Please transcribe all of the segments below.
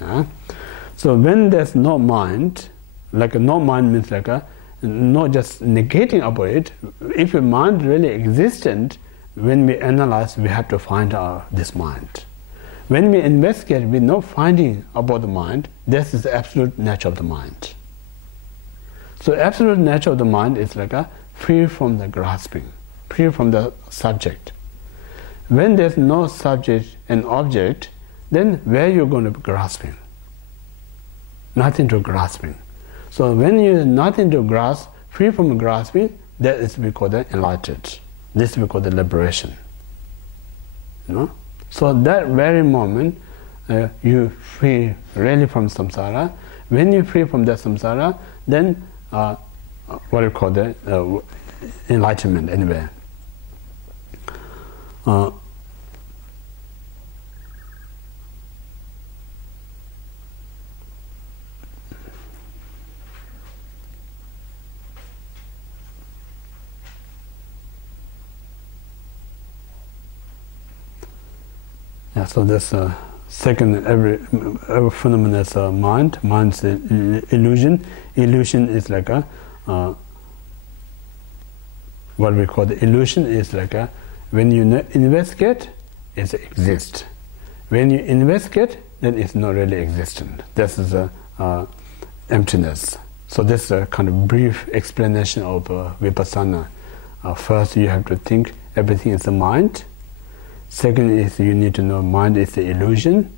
Yeah? So when there's no mind, like no mind means like not just negating about it. If a mind really existent, when we analyze, we have to find this mind. When we investigate, we're not finding about the mind. This is the absolute nature of the mind. So absolute nature of the mind is like free from the grasping, free from the subject. When there's no subject and object, then where you're going to be grasping? Nothing to grasping. So when you have nothing to grasp, free from grasping, that is we call the enlightened. This we call the liberation. You know? So that very moment, you free really from samsara. When you free from that samsara, then what do you call the enlightenment anyway. Yeah, so that's second, every phenomenon is mind. Mind is illusion. Illusion is like what we call the illusion is like when you investigate, it exists. When you investigate, then it's not really existent. This is emptiness. So this is a kind of brief explanation of vipassana. First, you have to think everything is the mind. Second is you need to know mind is the illusion.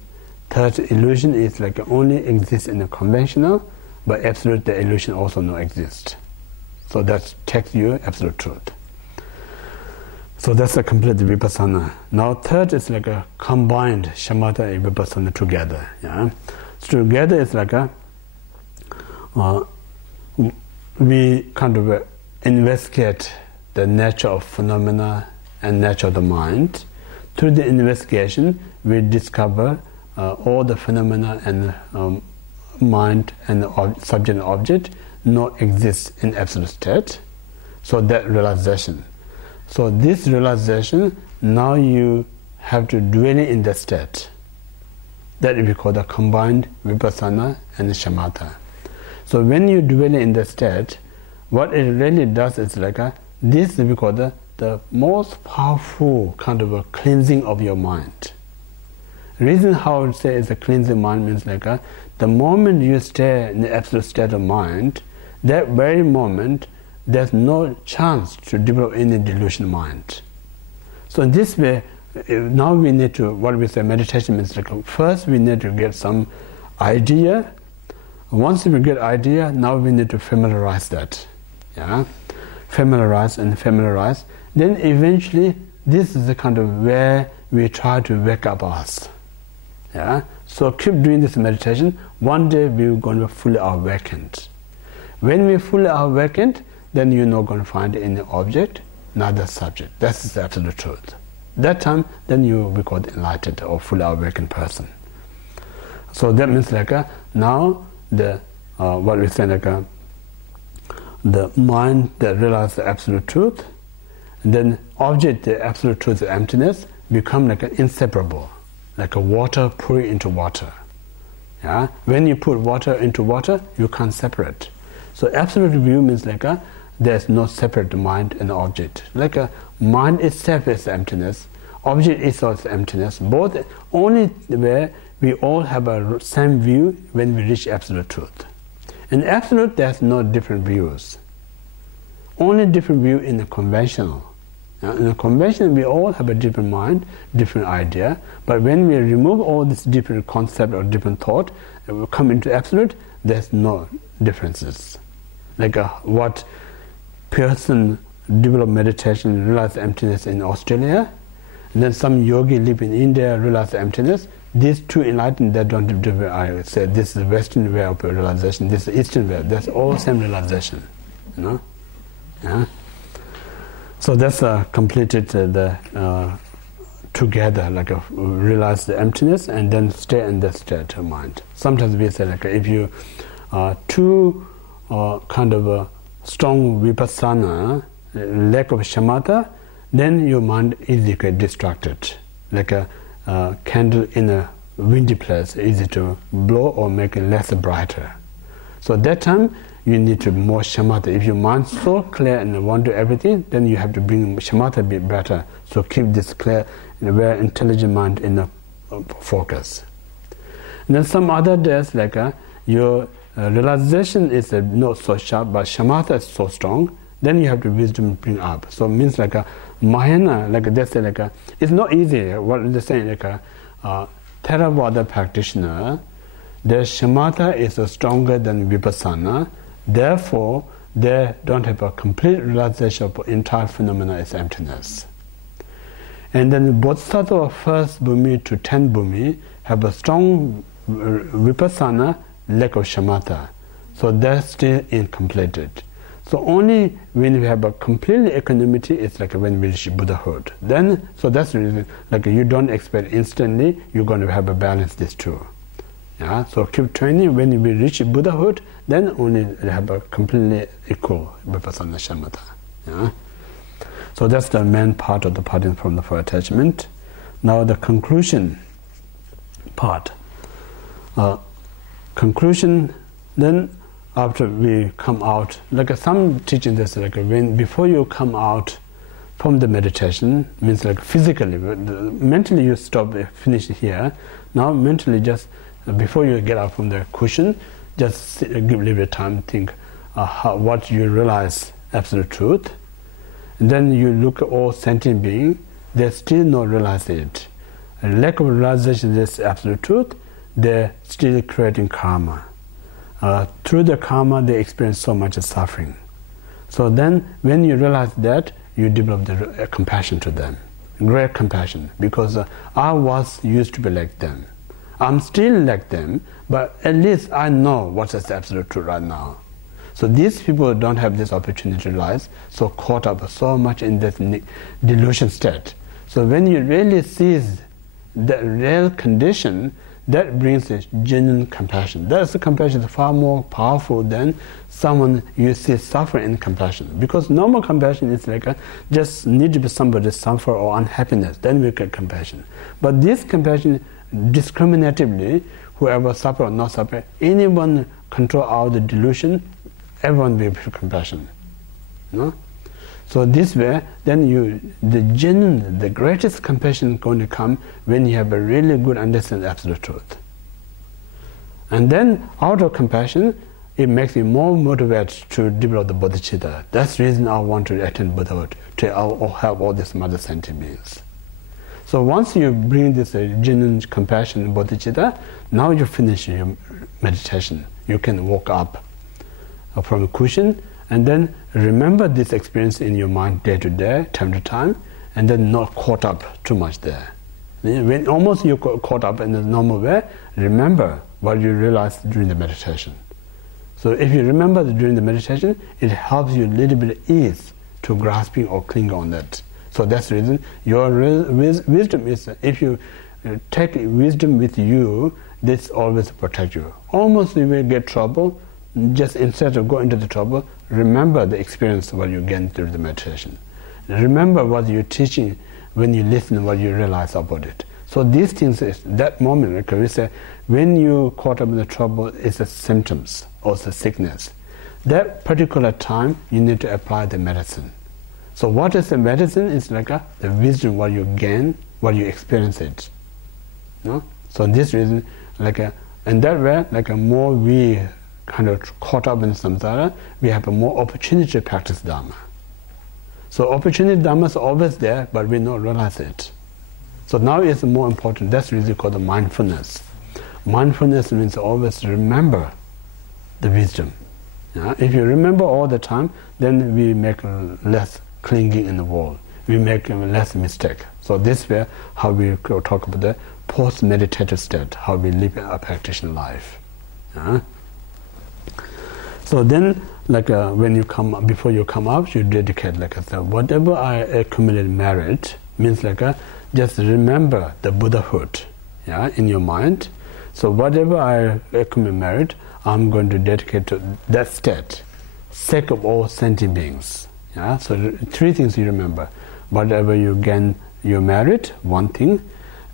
Third, illusion is like only exists in the conventional, but absolute the illusion also not exist. So that takes you absolute truth. So that's a complete vipassana. Now third is like a combined shamatha and vipassana together. Yeah? So together it's like we kind of investigate the nature of phenomena and nature of the mind. Through the investigation, we discover all the phenomena and mind and subject and object not exist in absolute state. So that realization. So this realization, now you have to dwell in the state. That we call the combined vipassana and shamatha. So when you dwell in the state, what it really does is like this we call the most powerful kind of a cleansing of your mind. Reason how I would say is a cleansing mind means like the moment you stay in the absolute state of mind, that very moment there's no chance to develop any delusion mind. So in this way, now we need to, what we say meditation means like first we need to get some idea. Once we get idea, now we need to familiarize that. Yeah? Familiarize and familiarize. Then eventually, this is the kind of where we try to wake up us. Yeah? So keep doing this meditation. One day we're going to be fully awakened. When we're fully awakened, then you're not going to find any object, neither subject. That's the absolute truth. That time, then you will be called enlightened or fully awakened person. So that means like now the what we say like the mind that realizes the absolute truth, and then object, the absolute truth, the emptiness, become like inseparable, like a water pouring into water. Yeah? When you put water into water, you can't separate. So absolute view means like there's no separate mind and object. Like a mind itself is emptiness, object itself is emptiness. Both only where we all have a same view when we reach absolute truth. In absolute, there's no different views. Only different view in the conventional. In the conventional, we all have a different mind, different idea. But when we remove all this different concept or different thought, and we come into absolute, there's no differences. Like what person develop meditation, realize emptiness in Australia, and then some yogi live in India, realize emptiness. These two enlightened, they don't have different. I say this is Western way of realization, this is Eastern way. That's all same realization, you know. Yeah. So that's completed the together, like realize the emptiness and then stay in that state of mind. Sometimes we say like if you too kind of a strong vipassana, lack of shamatha, then your mind easily get distracted, like a candle in a windy place, easy to blow or make it less brighter. So at that time, you need to more shamatha. If your mind's so clear and want to do everything, then you have to bring shamatha a bit better. So keep this clear, very intelligent mind in the focus. And then some other days, like your realization is not so sharp, but shamatha is so strong, then you have to wisdom bring up. So it means like a mahayana, like they say, like it's not easy. What they're saying, like a Theravada practitioner, their shamatha is stronger than vipassana. Therefore, they don't have a complete realization of entire phenomena as emptiness. And then bodhisattva first bhumi to 10th bhumi have a strong vipassana, lack of shamatha. So that's still incompleted. So only when we have a complete equanimity, it's like when we reach Buddhahood. Then, so that's the reason, like you don't expect instantly, you're going to have a balance these two. Yeah, so keep training. When we reach Buddhahood, then only have a completely equal vipassana shamatha. Yeah, so that's the main part of the parting from the four attachment. Now the conclusion part. Conclusion. Then after we come out, like some teaching this, like when before you come out from the meditation, means like physically, mentally you stop, finish here. Now mentally just. Before you get up from the cushion, just give a little bit of time, think what you realize absolute truth. And then you look at all sentient beings, they still not realize it. A lack of realization of this absolute truth, they're still creating karma. Through the karma, they experience so much suffering. So then, when you realize that, you develop the compassion to them, great compassion, because I was used to be like them. I'm still like them, but at least I know what is the absolute truth right now. So these people don't have this opportunity to realize, so caught up so much in this delusion state. So when you really see the real condition, that brings a genuine compassion. That's the compassion is far more powerful than someone you see suffering in compassion. Because normal compassion is like just need to be somebody suffer or unhappiness, then we get compassion. But this compassion discriminatively, whoever suffer or not suffer, anyone control out the delusion, everyone will feel compassion. No? So this way, then the greatest compassion is going to come when you have a really good understanding of absolute truth. And then out of compassion, it makes you more motivated to develop the bodhicitta. That's the reason I want to attend Buddhahood, to help all these mother sentient beings. So once you bring this genuine compassion and bodhicitta, now you finish your meditation. You can walk up from a cushion and then remember this experience in your mind day to day, time to time, and then not caught up too much there. When almost you're caught up in the normal way, remember what you realized during the meditation. So if you remember during the meditation, it helps you a little bit of ease to grasping or clinging on that. So that's the reason your wisdom is, if you take wisdom with you, this always protect you. Almost you will get trouble, just instead of going into the trouble, remember the experience what you gain through the meditation. Remember what you're teaching when you listen, what you realize about it. So these things, is that moment, like we say, when you caught up in the trouble, it's the symptoms or the sickness. That particular time, you need to apply the medicine. So what is the medicine? It's like the wisdom, what you gain, what you experience it. No? So this reason, in that way, more we kind of caught up in samsara, we have a more opportunity to practice Dhamma. So opportunity Dhamma is always there, but we don't realize it. So now it's more important. That's really called the mindfulness. Mindfulness means always remember the wisdom. Yeah? If you remember all the time, then we make less clinging in the world. We make less mistake. So this way, how we talk about the post-meditative state, how we live a practitioner life. Yeah? So then, when you come, before you come out, you dedicate, like I said, whatever I accumulate merit, means just remember the Buddhahood, yeah, in your mind. So whatever I accumulate merit, I'm going to dedicate to that state, sake of all sentient beings. Yeah? So three things you remember. Whatever you gain your merit, one thing.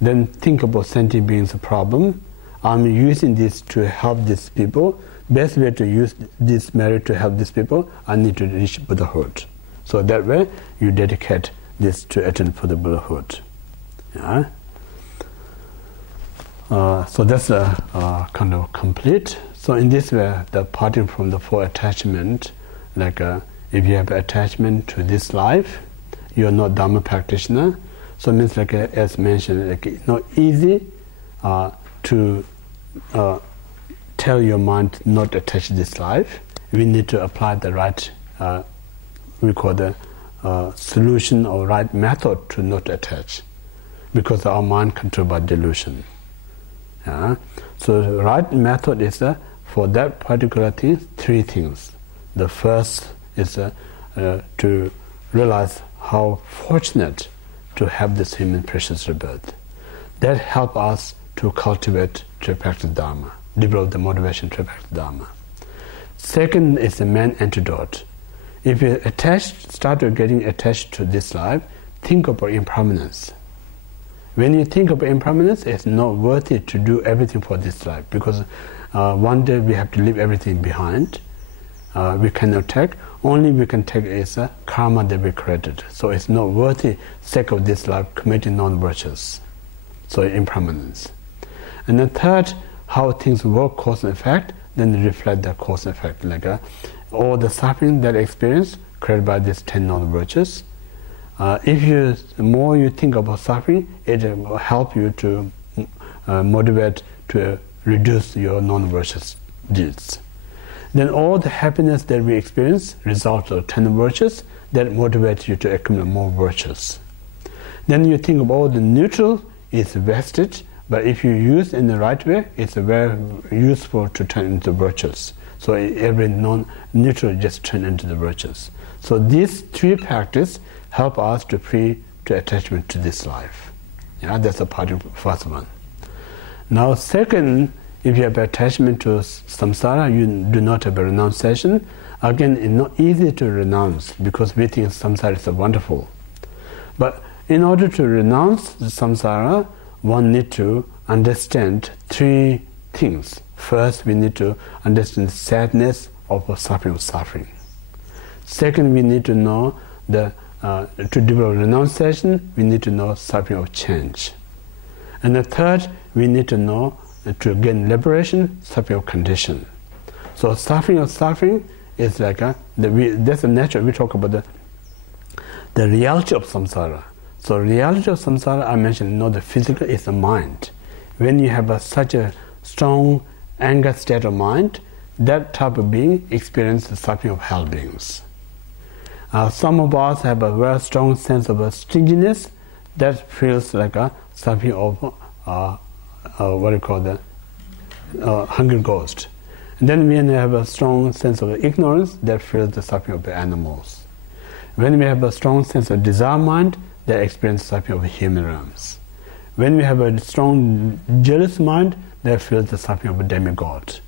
then think about sentient beings' problem. I'm using this to help these people. Best way to use this merit to help these people, I need to reach Buddhahood. So that way, you dedicate this to attain for the Buddhahood. Yeah. So that's a kind of complete. So in this way, the parting from the four attachment, like if you have attachment to this life, you are not Dharma practitioner. So it means like as mentioned, like it's not easy to tell your mind not attach to this life. We need to apply the right, we call the solution or right method to not attach, because our mind controlled by delusion. Yeah? So the right method is for that particular thing, three things. The first is to realize how fortunate to have this human precious rebirth. That helps us to cultivate, to practice Dharma, develop the motivation to practice Dharma. Second is the main antidote. If you start getting attached to this life, think about impermanence. When you think about impermanence, it's not worthy to do everything for this life, because one day we have to leave everything behind. We cannot take. Only we can take is karma that we created. So it's not worthy, sake of this life, committing non-virtues. So impermanence. And the third, how things work, cause and effect, then reflect the cause and effect. Like all the suffering that experience created by these 10 non-virtues. The more you think about suffering, it will help you to motivate to reduce your non-virtuous deeds. Then all the happiness that we experience results of 10 virtues that motivate you to accumulate more virtues. Then you think about all the neutral is vested, but if you use in the right way, it's very useful to turn into virtues. So every non-neutral just turn into the virtues. So these three practices help us to free to attachment to this life. Yeah, that's the first one. Now second, if you have attachment to samsara, you do not have a renunciation. Again, it's not easy to renounce because we think samsara is wonderful. But in order to renounce the samsara, one needs to understand three things. First, we need to understand the sadness of suffering. Second, we need to know to develop renunciation, we need to know suffering of change. And the third, we need to know to gain liberation, suffering of condition. So suffering is like that's the nature. We talk about the reality of samsara. So reality of samsara, I mentioned, the physical is the mind. When you have such a strong anger state of mind, that type of being experiences the suffering of hell beings. Some of us have a very strong sense of stinginess that feels like a suffering of hungry ghost. And then when we have a strong sense of ignorance, that feels the suffering of the animals. When we have a strong sense of desire mind, that experiences suffering of human realms. When we have a strong jealous mind, that feels the suffering of a demigod.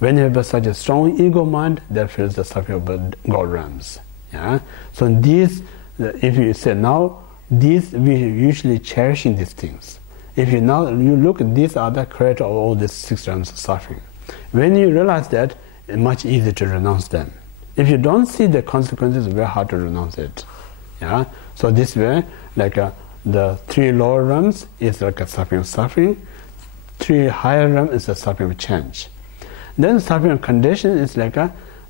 When you have such a strong ego mind, that feels the suffering of God realms. Yeah. So these, if you say now, these we usually cherishing these things. If you look, these are the creator of all these 6 realms of suffering. When you realize that, it's much easier to renounce them. If you don't see the consequences, it's very hard to renounce it. Yeah. So this way, like the 3 lower realms is like a suffering of suffering. 3 higher realms is a suffering of change. Then suffering of condition is like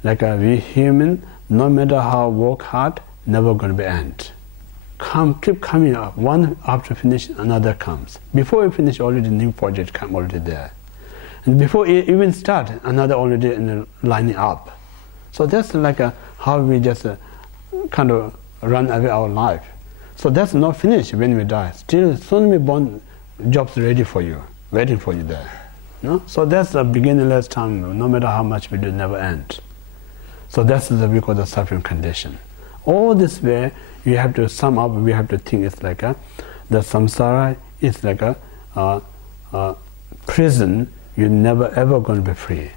we human, no matter how work hard, never going to be end. Keep coming up. One after finish, another comes. Before we finish, already new project come already there. And before we even start, another already lining up. So that's like how we just kind of run away our life. So that's not finished when we die. Still, soon we born, job's ready for you, waiting for you there. No? So that's the beginningless time. No matter how much we do, never end. So that's what we call the suffering condition. All this way, you have to sum up. We have to think it's like the samsara is like a prison. You're never ever going to be free.